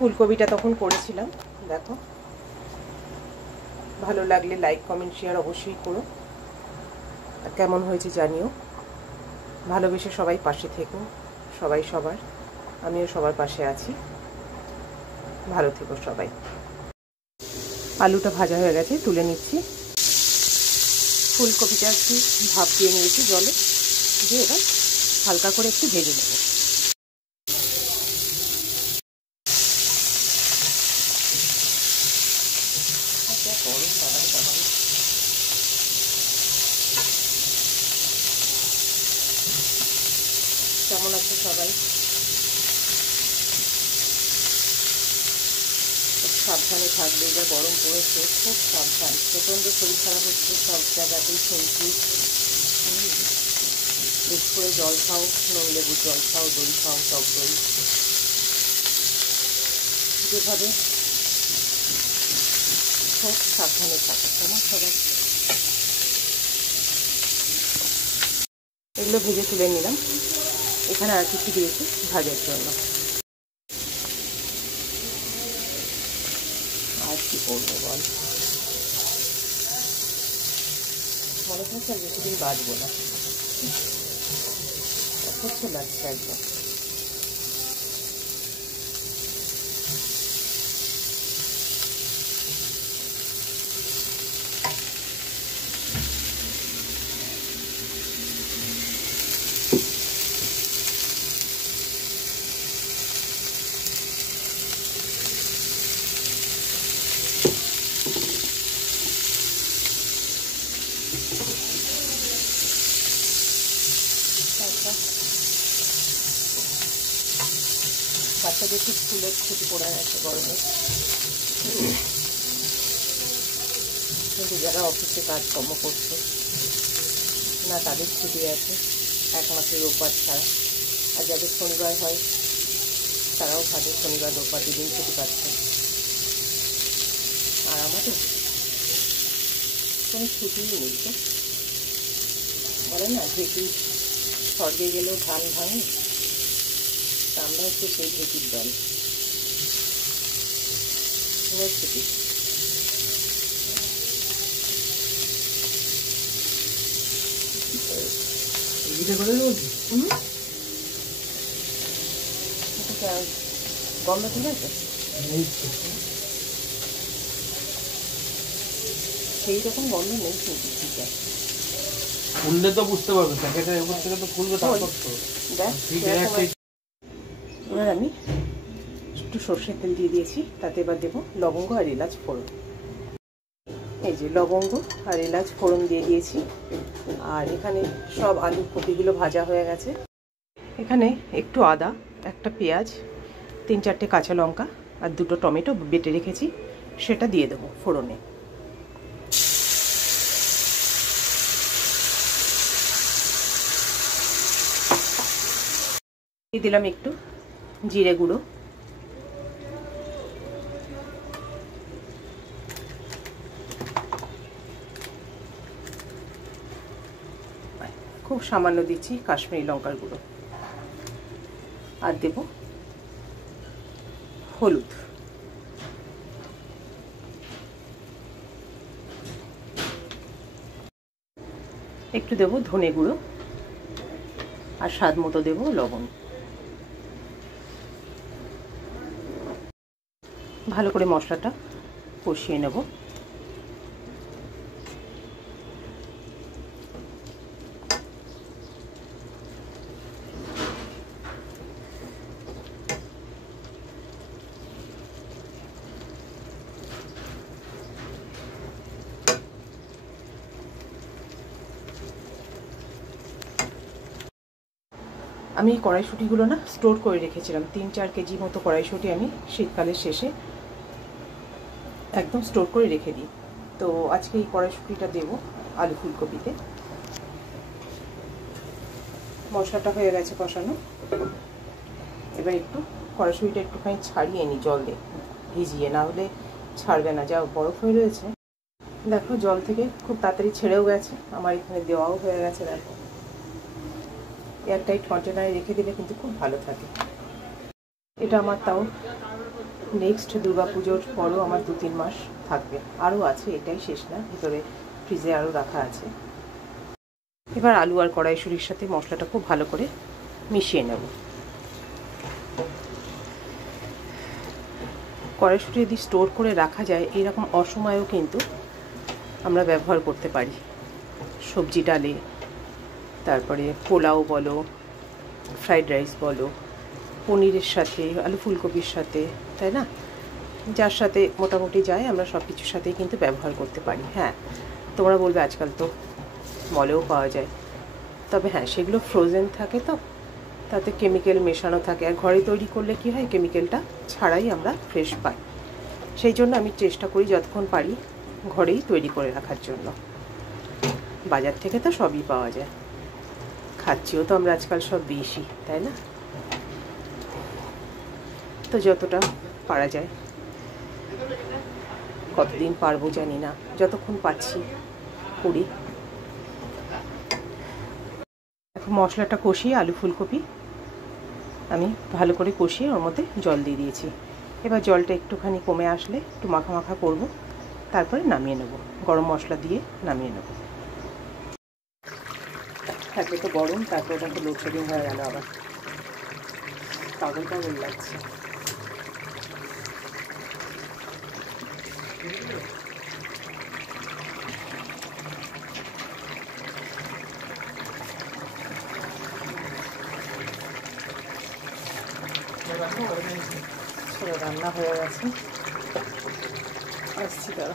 ফুলকপিটা তখন করেছিলাম। দেখো, ভালো লাগলে লাইক কমেন্ট শেয়ার অবশ্যই করো, আর কেমন হয়েছে জানিও। ভালোবেসে সবাই পাশে থেকো, সবাই সবার, আমিও সবার পাশে আছি। ভালো থেকো সবাই। আলুটা ভাজা হয়ে গেছে, তুলে নিচ্ছি। ফুলকপিটা একটু ভাপ দিয়ে নিয়েছি জলে দিয়ে, এবার হালকা করে একটু ভেজে নেব। কেমন আছে সবাই? সাবধানে থাকবে, যা গরম পড়েছে, খুব সাবধান। প্রচণ্ড শরীর খারাপ হচ্ছে, সব জায়গাতেই শুনছি। বেশ করে জল খাও, নুন লেবুর জল খাও, দই খাও, টক দই, যেভাবে খুব সাবধানে থাকো কেমন সবাই। এগুলো ভেজে তুলে নিলাম। এখানে আর কিছু দিয়েছি ভাজার জন্য। আর কি করবো বল, মনে হচ্ছে আর বেশিদিন বাঁচবো না, অসহ্য লাগছে একদম। বাচ্চাদের কি স্কুলের ছুটি পড়ে গেছে গরমে, কিন্তু যারা অফিসে কাজকর্ম করছে না তাদের ছুটি আছে একমাত্র রোববার ছাড়া। আর যাদের শনিবার হয় তারাও ভাবে শনিবার রোববার দুদিন ছুটি পাচ্ছে। আর আমাদের কোনো ছুটিই নেই। তো বলে না ঢেঁকি স্বর্গে গেলেও ধান ভাঙে, তা আমরা হচ্ছে সেই ঢেঁকির দল। ছুটি গন্ধ ঠিক আছে, সেই রকম গন্ধ নেই কিন্তু ঠিক আছে। খুললে তো বুঝতে পারবে, প্যাকেটের উপর থেকে তো খুলবে, তারপর তো এবার আমি একটু সর্ষের তেল দিয়ে দিয়েছি, তাতে এবার দেবো লবঙ্গ আর এলাচ ফোড়ন। এই যে লবঙ্গ আর এলাচ ফোড়ন দিয়ে দিয়েছি। আর এখানে সব আলু কপিগুলো ভাজা হয়ে গেছে। এখানে একটু আদা, একটা পেঁয়াজ, 3-4টে কাঁচা লঙ্কা আর 2টো টমেটো বেটে রেখেছি, সেটা দিয়ে দেবো ফোড়নে। দিয়ে দিলাম একটু জিরে গুঁড়ো, খুব সামান্য দিচ্ছি কাশ্মীরি লঙ্কার গুঁড়ো, আর দেব হলুদ। একটু দেব ধনে গুঁড়ো, আর স্বাদ মতো দেব লবণ। ভালো করে মশলাটা কষিয়ে নেব। আমি এই কড়াইশুঁটিগুলো না স্টোর করে রেখেছিলাম, 3-4 কেজি মতো কড়াইশুঁটি আমি শীতকালের শেষে একদম স্টোর করে রেখে দিই। তো আজকে এই কড়াইশুঁটিটা দেবো আলু ফুলকপিতে। মশলাটা হয়ে গেছে কষানো, এবার একটু কড়াইশুঁটিটা একটুখানি ছাড়িয়ে নিই জল দিয়ে ভিজিয়ে, না হলে ছাড়বে না, যা বরফ হয়ে রয়েছে। দেখো জল থেকে খুব তাড়াতাড়ি ছেড়েও গেছে, আমার এখানে দেওয়াও হয়ে গেছে। দেখো এয়ারটাইট কন্টেনারে রেখে দিলে কিন্তু খুব ভালো থাকে। এটা আমার তাও নেক্সট দুর্গাপুজোর পরও আমার 2-3 মাস থাকবে, আরও আছে, এটাই শেষ না, ভিতরে ফ্রিজে আরও রাখা আছে। এবার আলু আর কড়াইশুঁড়ির সাথে মশলাটা খুব ভালো করে মিশিয়ে নেব। কড়াইশুঁটি যদি স্টোর করে রাখা যায়, এরকম অসময়েও কিন্তু আমরা ব্যবহার করতে পারি, সবজি ডালে, তারপরে পোলাও বলো, ফ্রাইড রাইস বলো, পনিরের সাথে, আলু ফুলকপির সাথে, তাই না, যার সাথে মোটামুটি যায় আমরা সব কিছুর সাথেই কিন্তু ব্যবহার করতে পারি। হ্যাঁ, তোমরা বলবে আজকাল তো মলেও পাওয়া যায়, তবে হ্যাঁ সেগুলো ফ্রোজেন থাকে, তো তাতে কেমিক্যাল মেশানো থাকে, আর ঘরে তৈরি করলে কি হয়, কেমিক্যালটা ছাড়াই আমরা ফ্রেশ পাই। সেই জন্য আমি চেষ্টা করি যতক্ষণ পারি ঘরেই তৈরি করে রাখার জন্য। বাজার থেকে তো সবই পাওয়া যায়, খাচ্ছিও তো আমরা আজকাল সব বেশি, তাই না, তো যতটা পারা যায়, কতদিন পারবো জানি না, যতক্ষণ পাচ্ছি করি। এখন মশলাটা কষিয়ে আলু ফুলকপি আমি ভালো করে কষিয়ে ওর মধ্যে জল দিয়ে দিয়েছি। এবার জলটা একটুখানি কমে আসলে একটু মাখা মাখা করব, তারপরে নামিয়ে নেব, গরম মশলা দিয়ে নামিয়ে নেব। একে তো গরম, তারপরে ওটা তো লোডশেডিং হয়ে গেল, আবার পাগল পাগল লাগছে। রান্না হয়ে গেছে, আসছি তারা।